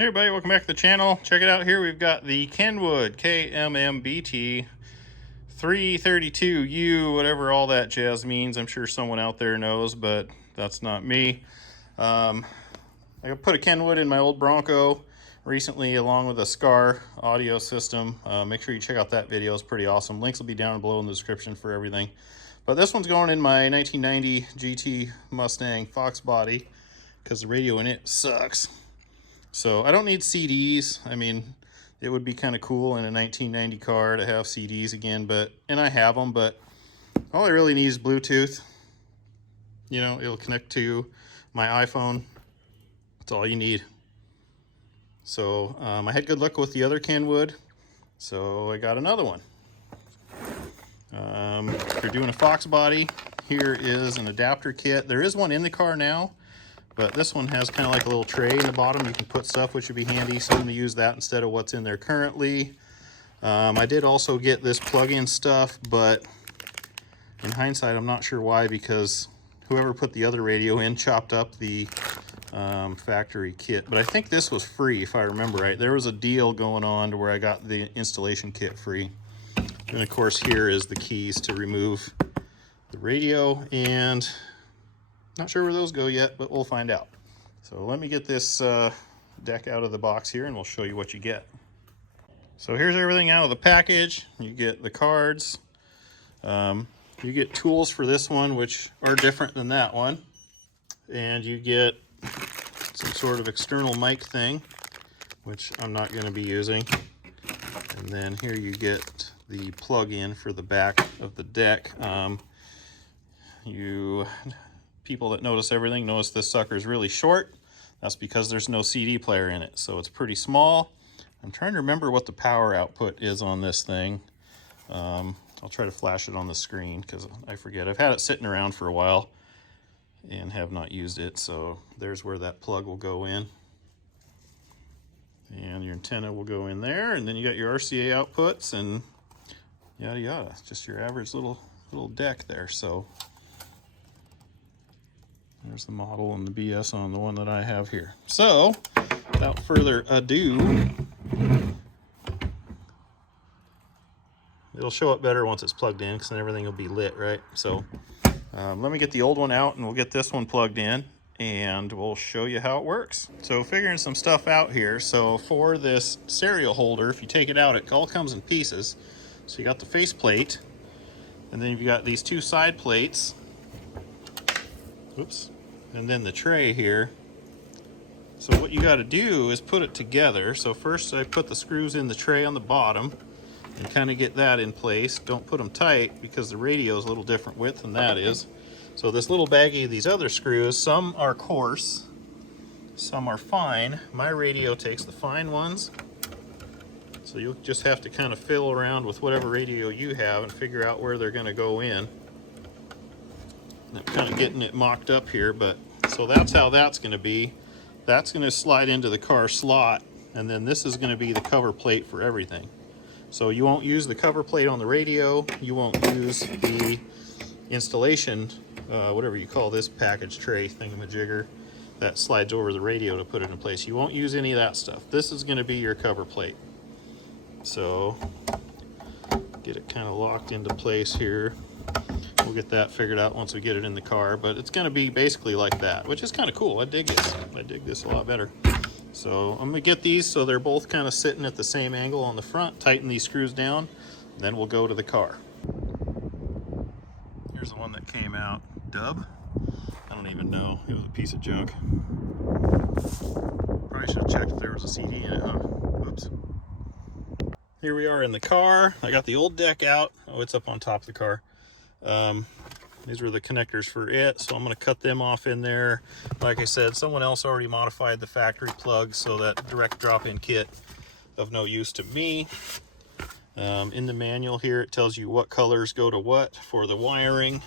Hey everybody, welcome back to the channel. Check it out here. We've got the KENWOOD KMM-BT332U, whatever all that jazz means. I'm sure someone out there knows, but that's not me. I put a KENWOOD in my old Bronco recently along with a SCAR audio system. Make sure you check out that video. It's pretty awesome. Links will be down below in the description for everything. But this one's going in my 1990 GT Mustang FOXBODY because the radio in it sucks. So I don't need CDs. I mean, it would be kind of cool in a 1990 car to have CDs again, and I have them, but all I really need is Bluetooth. You know, it'll connect to my iPhone. That's all you need. So I had good luck with the other KENWOOD, so I got another one. If you're doing a FOXBODY, here is an adapter kit. There is one in the car now, but this one has kind of like a little tray in the bottom. You can put stuff, which would be handy. So I'm going to use that instead of what's in there currently. I did also get this plug-in stuff, but in hindsight, I'm not sure why, because whoever put the other radio in chopped up the factory kit. But I think this was free, if I remember right. There was a deal going on to where I got the installation kit free. And of course, here is the keys to remove the radio, and not sure where those go yet, but we'll find out. So let me get this deck out of the box here and we'll show you what you get. So here's everything out of the package. You get the cards. You get tools for this one, which are different than that one. And you get some sort of external mic thing, which I'm not going to be using. And then here you get the plug-in for the back of the deck. People that notice everything notice this sucker is really short. That's because there's no CD player in it, so it's pretty small. I'm trying to remember what the power output is on this thing. I'll try to flash it on the screen because I forget. I've had it sitting around for a while and have not used it, so there's where that plug will go in. And your antenna will go in there, and then you got your RCA outputs and yada yada. Just your average little deck there. So there's the model and the BS on the one that I have here. So, without further ado, it'll show up better once it's plugged in, because then everything will be lit, right? So, let me get the old one out and we'll get this one plugged in and we'll show you how it works. So, figuring some stuff out here. So, for this serial holder, if you take it out, it all comes in pieces. So, you got the face plate, and then you've got these two side plates. Oops. And then the tray here. So what you got to do is put it together. So first I put the screws in the tray on the bottom and kind of get that in place. Don't put them tight because the radio is a little different width than that is. So this little baggie of these other screws, some are coarse, some are fine. My radio takes the fine ones. So you'll just have to kind of fiddle around with whatever radio you have and figure out where they're going to go in. I'm kind of getting it mocked up here, but so that's how that's going to be. That's going to slide into the car slot, and then this is going to be the cover plate for everything. So you won't use the cover plate on the radio. You won't use the installation, whatever you call this package tray thingamajigger that slides over the radio to put it in place. You won't use any of that stuff. This is going to be your cover plate. So get it kind of locked into place here. We'll get that figured out once we get it in the car, but it's going to be basically like that, which is kind of cool. I dig this. I dig this a lot better. So I'm going to get these so they're both kind of sitting at the same angle on the front, tighten these screws down, and then we'll go to the car. Here's the one that came out. Dub? I don't even know. It was a piece of junk. Probably should have checked if there was a CD in it, huh? Whoops. Here we are in the car. I got the old deck out. Oh, it's up on top of the car. These were the connectors for it, so I'm going to cut them off in there. Like I said, someone else already modified the factory plug, so that direct drop-in kit of no use to me. In the manual here, it tells you what colors go to what for the wiring.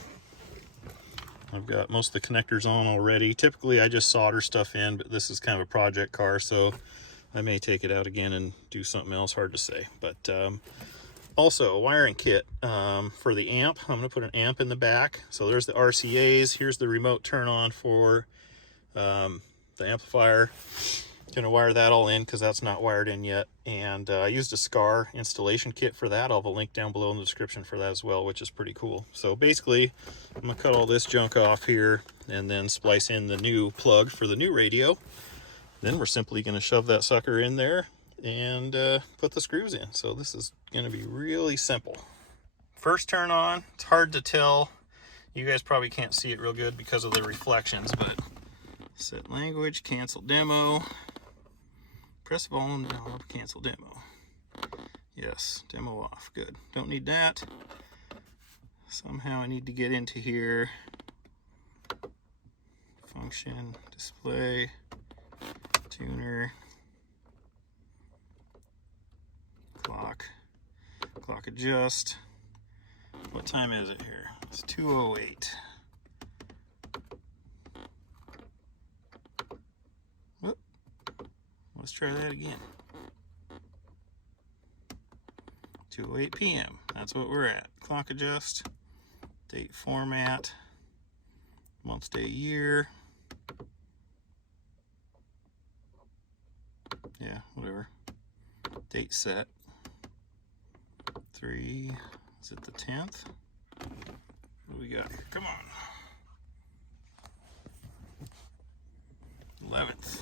I've got most of the connectors on already. Typically I just solder stuff in, but this is kind of a project car, so I may take it out again and do something else. Hard to say. But also a wiring kit for the amp. I'm going to put an amp in the back. So there's the RCAs. Here's the remote turn on for the amplifier. Gonna wire that all in because that's not wired in yet. And I used a SCAR installation kit for that. I'll have a link down below in the description for that as well, which is pretty cool. So basically, I'm gonna cut all this junk off here and then splice in the new plug for the new radio. Then we're simply gonna shove that sucker in there and put the screws in. So this is gonna be really simple. First turn on, it's hard to tell. You guys probably can't see it real good because of the reflections, but set language, cancel demo. Press volume knob, cancel demo. Yes, demo off, good. Don't need that. Somehow I need to get into here. Function, display, tuner, clock adjust. What time is it here? It's 2:08. Whoop. Let's try that again. 2:08 p.m. That's what we're at. Clock adjust, date format, month, day, year. Yeah, whatever. Date set. 3, is it the 10th? What do we got here? Come on. 11th.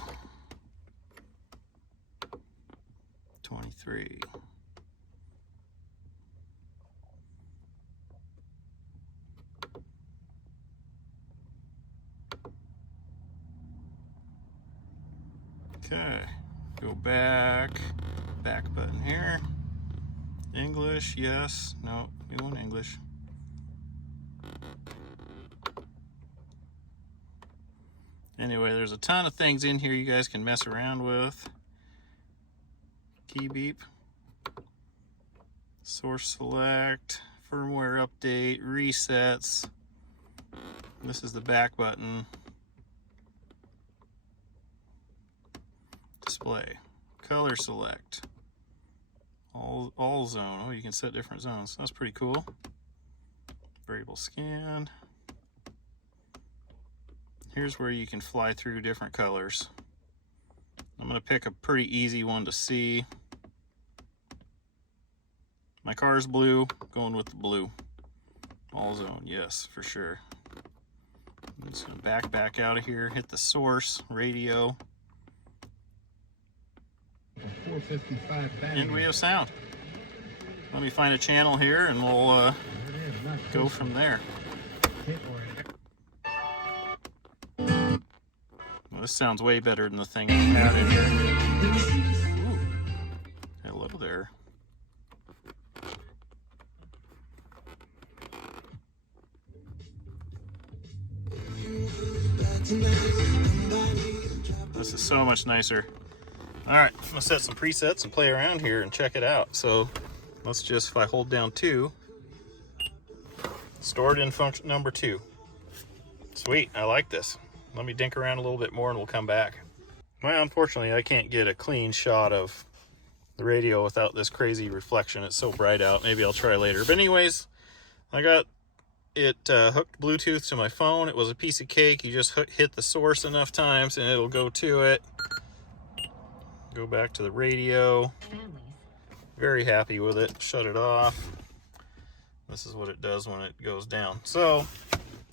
23. Okay, go back button here. English, yes, no, we want English. Anyway, there's a ton of things in here you guys can mess around with. Key beep, source select, firmware update, resets. This is the back button. Display, color select, all zone. Oh, you can set different zones. That's pretty cool. Variable scan. Here's where you can fly through different colors. I'm going to pick a pretty easy one to see. My car's blue, going with the blue. All zone, yes, for sure. I'm just going to back out of here, hit the source, radio. 455 and we have sound. Let me find a channel here and we'll go from there. Well, this sounds way better than the thing I had in here. Ooh. Hello there. This is so much nicer. Alright, I'm going to set some presets and play around here and check it out. So let's just, if I hold down 2, stored in function number 2. Sweet, I like this. Let me dink around a little bit more and we'll come back. Well, unfortunately, I can't get a clean shot of the radio without this crazy reflection. It's so bright out. Maybe I'll try later. But anyways, I got it hooked Bluetooth to my phone. It was a piece of cake. You just hit the source enough times and it'll go to it. Go back to the radio. Very happy with it. Shut it off. This is what it does when it goes down. So,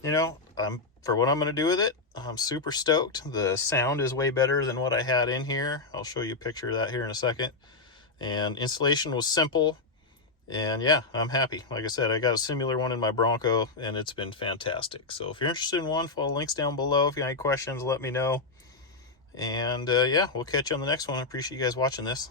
you know, for what I'm going to do with it, I'm super stoked. The sound is way better than what I had in here. I'll show you a picture of that here in a second. And installation was simple. And yeah, I'm happy. Like I said, I got a similar one in my Bronco and it's been fantastic. So if you're interested in one, follow the links down below. If you have any questions, let me know. And yeah, we'll catch you on the next one. I appreciate you guys watching this.